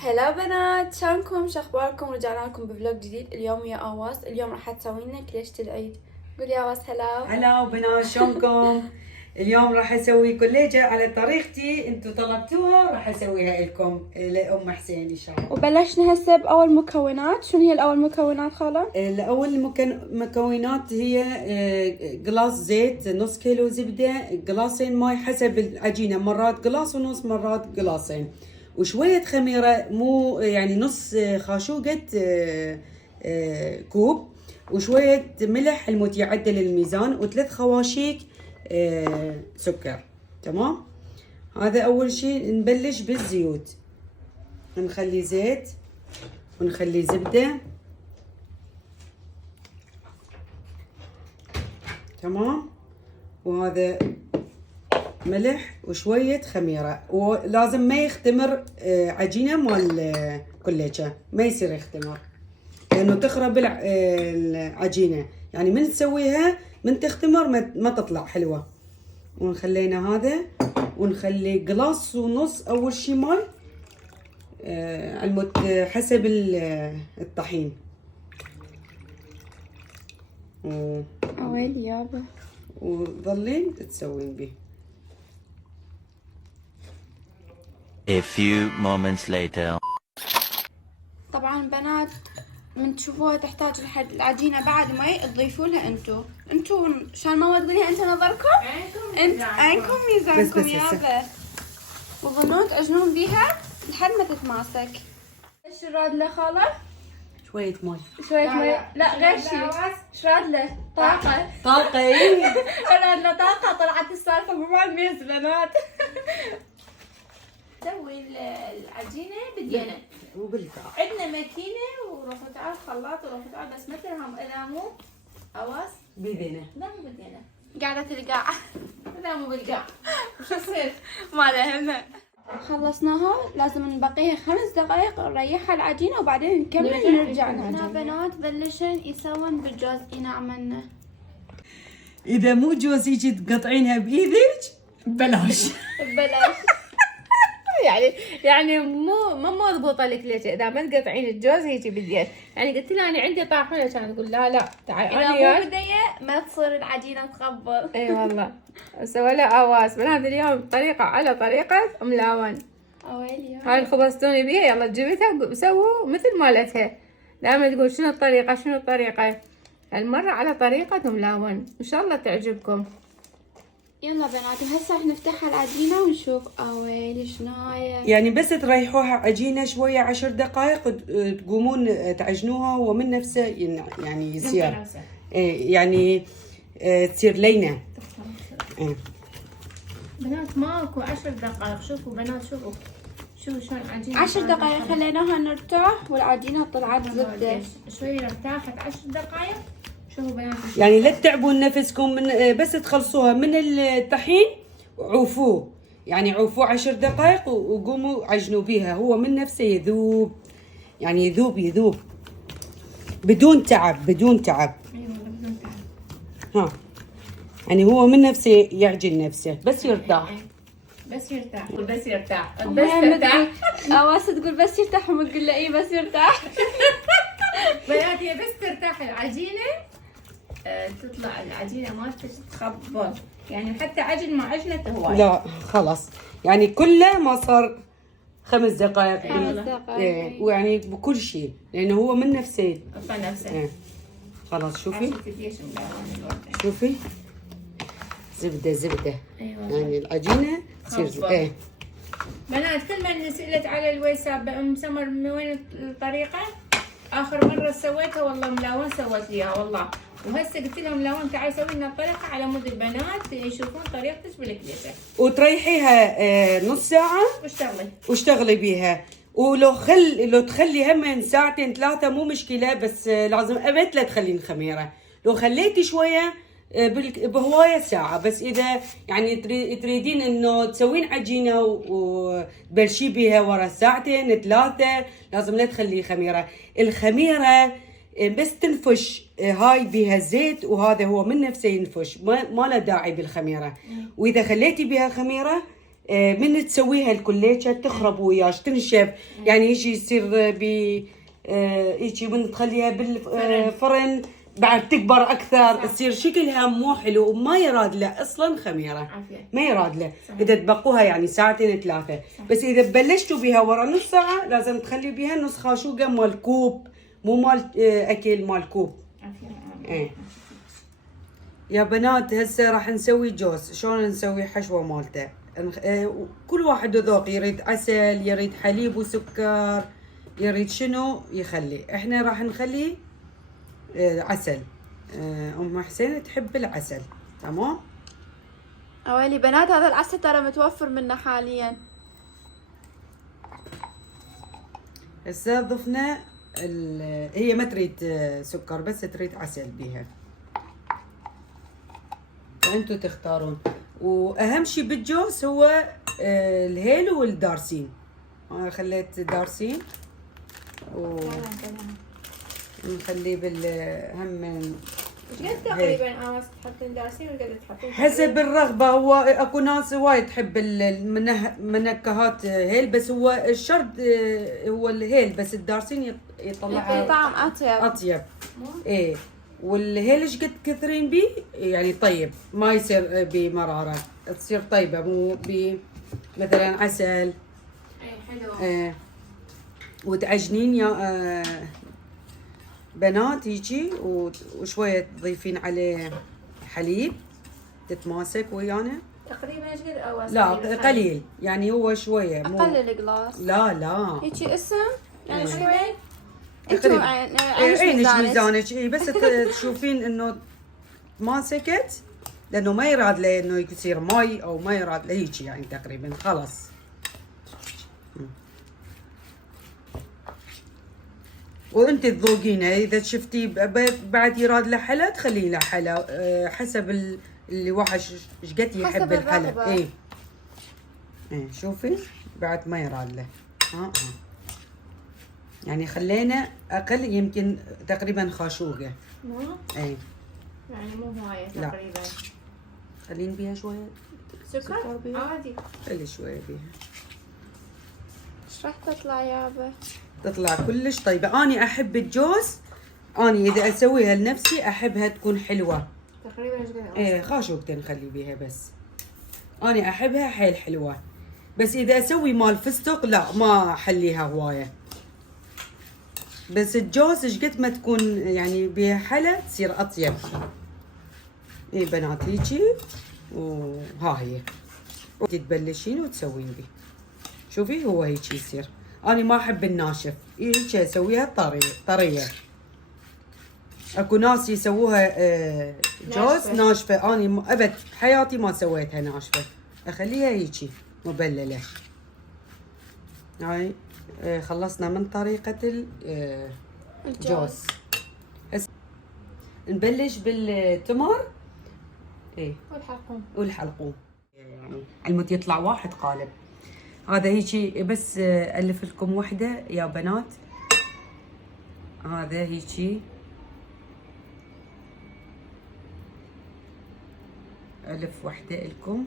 هلا بنات، شلونكم؟ شو اخباركم؟ رجعنا لكم بفلوج جديد اليوم يا اواز. اليوم راح تسوي لنا كليشة العيد. قولي يا اواز هلا. هلا وبنات، شلونكم؟ اليوم راح اسوي كليجة على طريقتي، انتم طلبتوها، راح اسويها لكم لام حسين ان شاء الله. وبلشنا هسه باول مكونات. شنو هي الاول مكونات خاله؟ الاول مكونات هي قلاص زيت، نص كيلو زبده، قلاصين ماي حسب العجينه، مرات قلاص ونص، مرات قلاصين، وشويه خميره، مو يعني نص خاشوقه كوب، وشويه ملح المتعدل الميزان، وثلاث خواشيك سكر. تمام. هذا اول شيء. نبلش بالزيوت، نخلي زيت ونخلي زبده. تمام. وهذا ملح وشوية خميرة، ولازم ما يختمر عجينة مال كليجة، ما يصير يختمر لأنه تخرب العجينة، يعني من تسويها من تختمر ما تطلع حلوة. ونخلينا هذا، ونخلي قلاص ونص أول شي ماي حسب الطحين. اويل يابا. وظلين تسوين به. A few moments later. طبعا بنات من تشوفوها تحتاج العجينة بعد مي تضيفوا لها انتو عشان ما تقوليها انت نظركم انت عينكم ميزانكم بس يابا، وظنون تعجنون بيها لحد ما تتماسك. ايش راد له خاله؟ شوية ماي. شوية مي؟ لا غير شيء. ايش راد له؟ طاقة. طاقة. ايه. راد له طاقة. طلعت السالفة بمال ميز بنات. نسوي العجينة بدينا وبالقاع عندنا ماكينة وروحوا تعال خلاط وروحوا تعال، بس مثلهم إذا مو أواس بيدينا. لا مو بدينا، قاعدة تلقاع. إذا مو بالقاع وش يصير؟ ما له همه. خلصناها، لازم نبقيها 5 دقائق نريحها العجينة وبعدين نكمل ونرجع نعجن. بنات بلشن يسوون بالجوز ينعملنا. إذا مو جوز هيجي تقطعينها بإيدك ببلاش. ببلاش. يعني مو مضبوطة الكليشة إذا ما تقطعين الجوز هيجي باليد. يعني قلت لها أنا عندي طاحونة، كانت تقول لا تعالي إذا أنا مو بدية ما تصير العجينة تخبر. اي والله. سوى لها أواس بنات اليوم طريقة على طريقة ملاون. اويلي. هاي الخبزتوني بيها، يلا جبتها وسووا مثل مالتها. دائما تقول شنو الطريقة شنو الطريقة، هالمرة على طريقة ملاون، إن شاء الله تعجبكم. يلا بنات، وهسه راح نفتحها العجينة ونشوف اويلي شنو هاي. يعني بس تريحوها عجينة شوية 10 دقائق، تقومون تعجنوها ومن نفسه يعني يصير يعني تصير لينة. بنات ماكو 10 دقائق. شوفوا بنات، شوفوا شلون عجينة. 10 دقائق خليناها نرتاح والعجينة طلعت زبدة. شوي ارتاحت 10 دقائق. شوفوا بنات يعني لا تتعبون نفسكم، من بس تخلصوها من الطحين عوفوه، يعني عوفوه 10 دقائق وقوموا عجنوا بيها، هو من نفسه يذوب، يعني يذوب بدون تعب بدون تعب. ايوه بدون تعب. ها، يعني هو من نفسه يعجن نفسه بس يرتاح. بس يرتاح بس يرتاح بس ترتاح. اواس تقول بس يرتاح ونقول له اي بس يرتاح. بنات هي بس ترتاح العجينة تطلع العجينة مالتك تخبل، يعني حتى عجن ما عجنت هواي. لا خلاص، يعني كله ما صار 5 دقائق. 5 دقائق. إيه، ويعني بكل شيء لانه هو من نفسه. قطع نفسه. إيه. خلاص شوفي عرفتي ليش ملون الورد؟ شوفي زبدة ايوه. يعني العجينة تصير خبر. ايه. بنات كل من سئلت على الويساب بأم سمر من وين الطريقة، آخر مرة سويتها والله ملاون سوت لي اياها والله، وهسه قلت لهم ملاون تعالي سوي لنا الطريقة على مود البنات يشوفون طريقتك بالكليشة. وتريحيها نص ساعة واشتغلي بيها، لو تخلي هم ساعتين 3 مو مشكلة، بس لازم أبد لا تخلين خميرة. لو خليتي شوية بهواية ساعة، بس إذا يعني تريدين إنه تسوين عجينة وتبلشي بيها ورا ساعتين 3 لازم لا تخلي خميرة. الخميرة بس تنفش هاي بها زيت، وهذا هو من نفسه ينفش، ما له داعي بالخميرة. وإذا خليتي بها خميرة من تسويها الكليتشة تخرب وياش تنشف، يعني يجي يصير يجي من تخليها بالفرن بعد تكبر اكثر، تصير شكلها مو حلو وما يراد له اصلا خميره، ما يراد له. اذا تبقوها يعني ساعتين 3، بس اذا بلشتوا بها ورا نص ساعه لازم تخلي بها نص خاشوقه مال كوب، مو مال اكل مال كوب. ايه يا بنات هسه راح نسوي جوز. شلون نسوي حشوه مالته؟ كل واحد ذوق، يريد عسل، يريد حليب وسكر، يريد شنو يخلي. احنا راح نخلي عسل. ام حسين تحب العسل. تمام. اويلي بنات هذا العسل ترى متوفر منا حاليا. هسه ضفنا هي ما تريد سكر بس تريد عسل بيها، فانتوا تختارون. واهم شيء بالجوز هو الهيل والدارسين. انا خليت دارسين ونخليه هم ايش قد تقريبا امس تحطين دارسين ولا قد تحطين؟ حسب الرغبه. هو اكو ناس وايد تحب المنكهات هيل، بس هو الشرط هو الهيل بس الدارسين يطلع طعم اطيب. ايه والهيل ايش قد كثرين بيه يعني طيب، ما يصير بمراره، تصير طيبه، مو مثلا عسل. اي حلو. ايه وتعجنين يا بنات يجي، وشويه تضيفين عليه حليب تتماسك ويانا. تقريبا ايش قد اول؟ لا قليل يعني، هو شويه مو اقلل الجلاس. لا هيجي اسم يعني إيه. شوي. تقريبا عينش ميزانك. ميزانك. اي بس تشوفين انه ما سكت، لانه ما يراد له انه يصير ماي او ما يراد له هيك يعني تقريبا خلاص. وانت تذوقينه، اذا شفتي بعد يراد له حلا تخلي له حلا، حسب اللي واحد ايش قد يحب الحلا. اي شوفي بعد ما يراد له. يعني خلينا اقل، يمكن تقريبا خاشوقه. اي يعني مو هوايه لا. تقريبا. خلين بيها شويه سكر عادي. خلي شويه بيها. ايش راح تطلع يابا؟ تطلع كلش طيبه. اني احب الجوز، اني اذا اسويها لنفسي احبها تكون حلوه. تقريبا ايش قد؟ ايه خاشوقتين خلي بيها بس. اني احبها حيل حلوه، بس اذا اسوي مال فستق لا ما احليها هوايه. بس الجوز ايش قد ما تكون يعني بيها حلا تصير اطيب. ايه بنات هيجي، وها هي تبلشين وتسوين بيه. شوفي هو هيك يصير. انا ما احب الناشف، هيك اسويها طريه. اكو ناس يسووها جوز ناشفه. انا ابد بحياتي ما سويتها ناشفه، اخليها هيجي مبلله. هاي خلصنا من طريقه الجوز. نبلش بالتمر. ايه والحلقوم يعني المود يطلع واحد قالب. هذا هيجي بس الف لكم وحده يا بنات. هذا هيجي الف وحده لكم.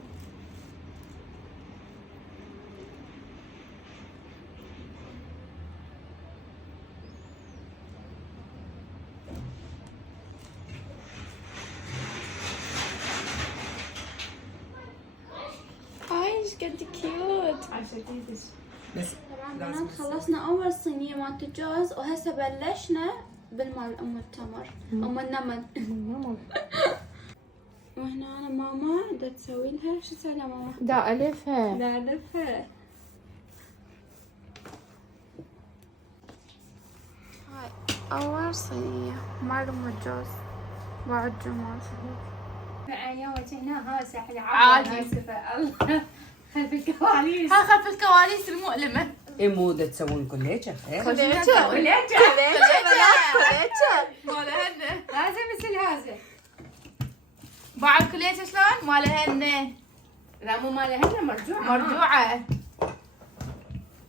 ايش قد كيوت. بس طبعا خلصنا اول صينيه مالت الجوز، وهسه بلشنا بالمال ام التمر، ام النمل. وهنا انا ماما دا تسوي لها شو تسوي لها ماما؟ دا الفها. دا الفها. هاي اول صينيه مال ام الجوز بعد جمال. اليوم هنا ساحل عادي. اسفه الله خلف الكواليس. ها خلف الكواليس المؤلمه. ايه مو دا تسوون كليتشة خير؟ كليتشة كليتشة مالهن هذا مثل هذا. بعد كليتشة شلون؟ مالهن لا مو مالهن مرجوعة.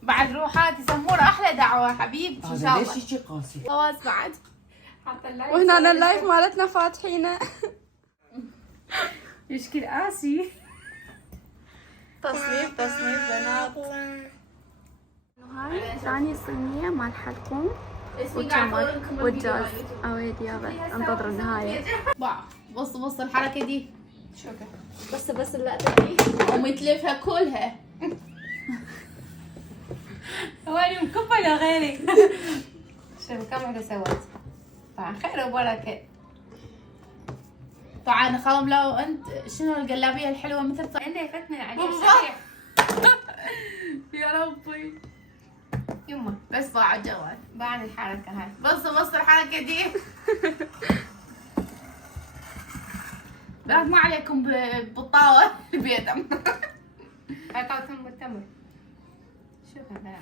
بعد روحات يسمونه احلى دعوه حبيبتي ان شاء هذا الله. ليش هيجي قاسي؟ فواز بعد. حتى اللايف. وهنا اللايف مالتنا فاتحينه. يشكل قاسي. تصنيف بنات. هاي ثاني صينية مع الحلقوم والتمر والجاز. اويدي يابا انتظر النهاية. بص الحركة دي. بس اللقطة دي ومتلفها كلها. هواني مكبلة غيري. شوفوا كم واحدة سوت. طبعا خير وبركة. طبعا خالم لو انت شنو القلابية الحلوة مثل انه فتنا عليها صحيح. يا ربي يمه بس ضاع الجوال باع الحركة هاي. بص الحركة دي. بعد ما عليكم بالطاوة البيت. هاي طاوة التمر. شوفها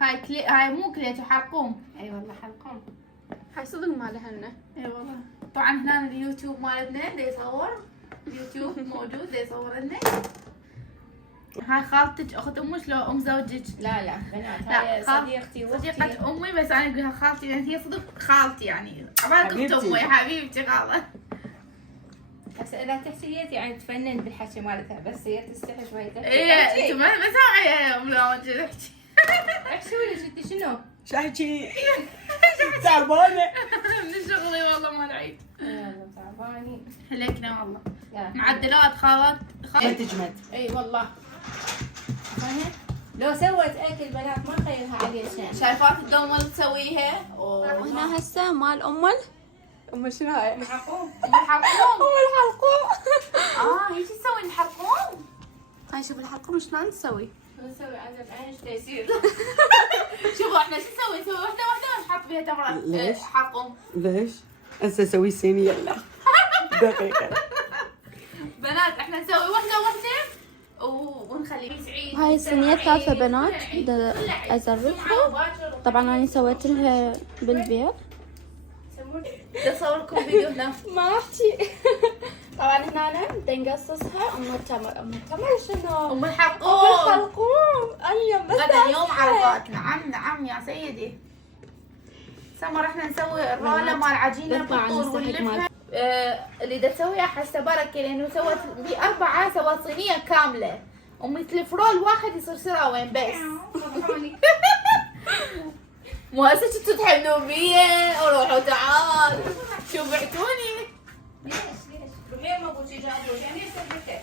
هاي مو كليت حلقوم. اي والله حلقوم. هاي صدق مالهن. اي والله. طبعا هنا اليوتيوب مالتنا دا يصور. اليوتيوب موجود دا يصور لنا. هاي خالتك اخت امك لو ام زوجك؟ لا بنات هاي صديقتي صديقة امي بس انا اقولها خالتي لان هي صدق خالتي يعني. عبالك اخت امي حبيبتي خالة. هسه اذا تحكيت يعني تفنن بالحكي مالتها بس هي تستحي شوي تحكي. ايه انت ما سامعة ام لو تحكي. احكي ولا انت شنو؟ شو احكي؟ تعبانة من شغلي والله ما نعيد. تعباني. هلكنا والله. معدلات خالات ما تجمد. اي والله. لو سوت اكل بنات ما خيرها عليه شيء. شايفات الدوم اللي تسويها. وهنا هسه مال ام شنو هاي؟ الحلقوم. ام الحلقوم. هيك تسوي الحلقوم. هاي شوف الحلقوم شلون تسوي. نسوي عجب عيش تيسير. شوفوا احنا شو نسوي واحدة ونحط فيها تمرة. ليش؟ حلقوم. ليش؟ هسه اسوي صينية يلا. دقيقة. بنات احنا نسوي واحدة ونخليه يسعيد. هاي الصينية ثالثة بنات بدي ازرفها. طبعا انا سويت لها بالبيت. بدي اصوركم فيديو هنا. ما احكي. طبعا هنا بدي نقصصها ام التمر شنو؟ ام الحلقوم. الحلقوم. اليوم بس غدا اليوم عرفات. نعم يا سيدي. سمر احنا نسوي الرولة مال عجينة بالطول ونلفها. اللي دا تسويها حسه بركة لانه سوت ب4 سوت صينية كاملة. ومثل رول واحد يصير سراوين بس. مو هسه كنتوا تحنوا بي وروحوا تعال. شو بعتوني؟ ليش؟ روحي ما ابوكي جابوك يعني سبته.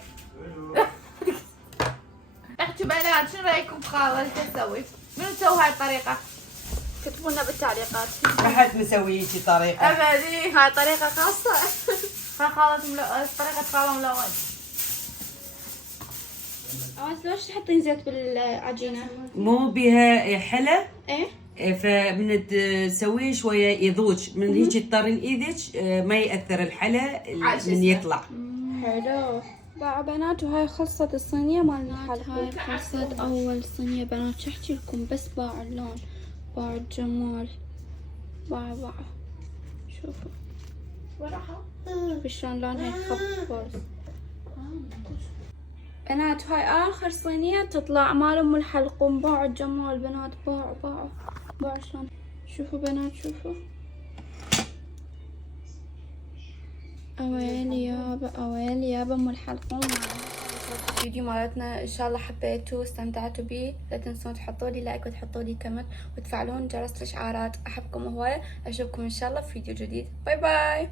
احكوا بنات شو رايكم بخالة ايش تسوي؟ منو تسوي هاي الطريقة؟ كتبوا لنا بالتعليقات. ما حد مسوي هيجي طريقة. ابدي. هاي طريقة خاصة. طريقة خالة ملون. ليش تحطين زيت بالعجينة؟ مو بها حلا. ايه. فمن تسويه شوية يضوج من هيجي تطرين ايدك ما يأثر الحلا من يطلع. حلو. باع بنات وهاي خلصت الصينية مال الحلقة. هاي خلصت أول صينية بنات. شو أحكي لكم بس باع اللون باع الجمال باع شوفوا شوفوا شلون لونها يخفف. بنات هاي آخر صينية تطلع مال أم الحلقوم. باع الجمال بنات باع شلون. شوفوا بنات شوفوا. اويل يابا ام الحلقوم. الفيديو مالتنا ان شاء الله حبيتوا واستمتعتوا بيه. لا تنسون تحطوا لي لايك وتحطوا لي كومنت وتفعلون جرس الاشعارات. احبكم هوايه. اشوفكم ان شاء الله في فيديو جديد. باي باي.